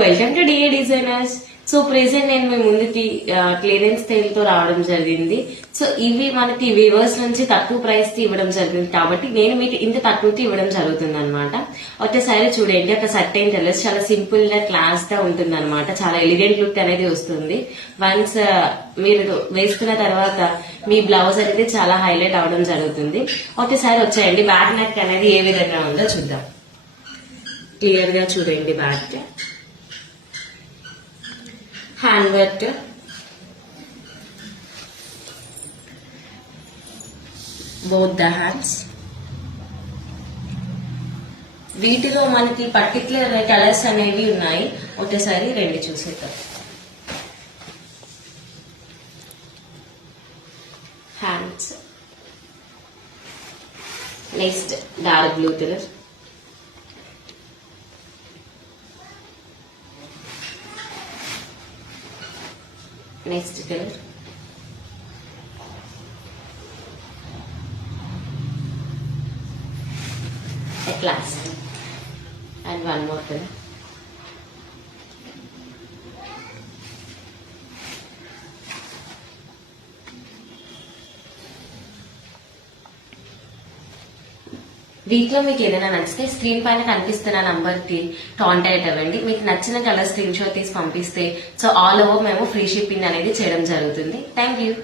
Welcome to DA designers. So present నేను మీ ముందుకి క్లియరెన్స్ సేల్ తో రావడం జరిగింది. సో ఇవి మనకి వీవర్స్ నుంచి తక్కువ ప్రైస్ కి ఇవ్వడం జరిగింది కాబట్టి నేను మీకు ఇంత తక్కువకి ఇవ్వడం జరుగుతుంది అనమాట. ఒకసారి చూడండి, ఒక సర్టైన్ కలర్స్ చాలా సింపుల్ గా క్లాస్ గా ఉంటుంది అనమాట. చాలా ఎలిగెంట్ లుక్ అనేది వస్తుంది. వన్స్ మీరు వేసుకున్న తర్వాత మీ బ్లౌజ్ అనేది చాలా హైలైట్ అవడం జరుగుతుంది. ఒకసారి వచ్చేయండి, బ్యాక్ నెక్ అనేది ఏ విధంగా ఉందో చూద్దాం. క్లియర్ గా చూడండి, back hand work, both the hands. వీటిలో మనకి పర్టికులర్ కలర్స్ అనేవి ఉన్నాయి. ఒకసారి రెండు చూసేద్దాం. Hands, next dark blue colour, next colour, at last, and one more color. వీటిలో మీకు ఏదైనా నచ్చితే స్క్రీన్ పైన కనిపిస్తున్న నంబర్ కి కాంటాక్ట్ అవ్వండి. మీకు నచ్చిన కలర్ స్క్రీన్ షాట్ తీసి పంపిస్తే సో ఆల్ ఓవర్ మేము ఫ్రీ షిప్పింగ్ అనేది చేయడం జరుగుతుంది. Thank you.